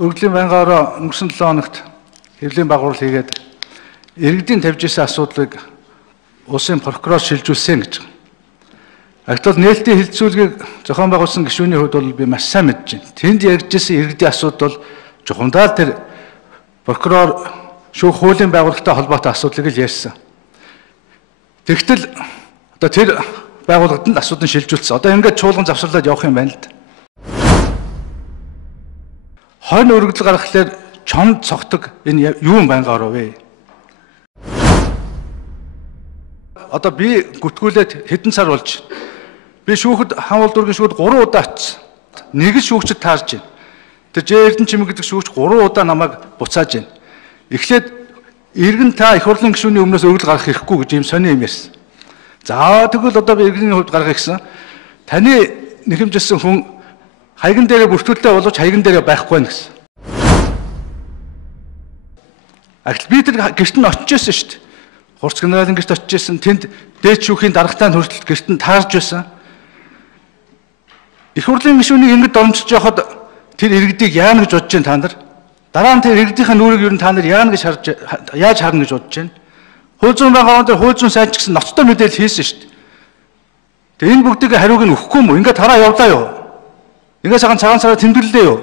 Өргөдлийн байнгын ороо өнгөрсөн 7 хоногт хэвлэлийн багварал хийгээд иргэдийн тавьж ирсэн асуудлыг улсын прокурор шилжүүлсэн гэж. Агтвал нээлтийн хилцүүлгийг зохион байгуулсан гишүүний хувьд бол би маш сайн мэдж байна. Тэнд ярьж ирсэн иргэдийн асуудал бол жухамдаа тэр прокурор шүүх хуулийн байгууллагатай холбоотой асуудлыг л ярьсан. Тэгтэл одоо тэр байгууллагад нь асуудал нь шилжүүлсэн. Одоо ингээд чуулган завсарлаад явах юм байна л да. Хойно өргөдөл гаргахлаар чонд цогтөг энэ юу юм байнга ороо вэ? Одоо би гүтгүүлээд хэдэн сар болж байна. Би шүүхэд хамуул дүүргийн шүүхэд 3 удаа очсон. Нэг л шүүгчд таарж байна. Тэр Жэрдэн Чимэг гэдэг шүүгч 3 удаа намайг буцааж байна. Эхлээд иргэн та их хурлын гишүүний өмнөөс өргөдөл гаргах хэрэггүй гэж ийм сони юм ярьсан. За тэгвэл одоо би иргэний хувьд гаргах гэсэн. Таны нэхэмжилсэн хүн хаягн дээрээ бүртгүүлэлтэй боловч хаягн дээрээ байхгүй байна гэсэн. Агт би тэр гэрт нь очиж байсан шүү дээ. Хурц генералын гэрт очиж байсан. Тэнд дээд шүүхийн даргатай нь хүртэл гэрт нь таарж байсан. Их хурлын гишүүнийг ингэж дормжиж явахад тэр иргэдийг яана гэж бодож байна та нар? Дараа нь тэр иргэдийнхээ нүрийг юу н та нар яана гэж харж яаж харна гэж бодож байна? Хууль зүйн байгууллагын дээр хууль зүйн сайд ч гэсэн ноцтой мэдээлэл хийсэн шүү дээ. Тэгээ энэ бүгдийг хариуг нь өгөхгүй юм уу? Ингээд хараа явлаа юу? Ингээд цагаан цагаан цараа тэмдэглэлээ юу?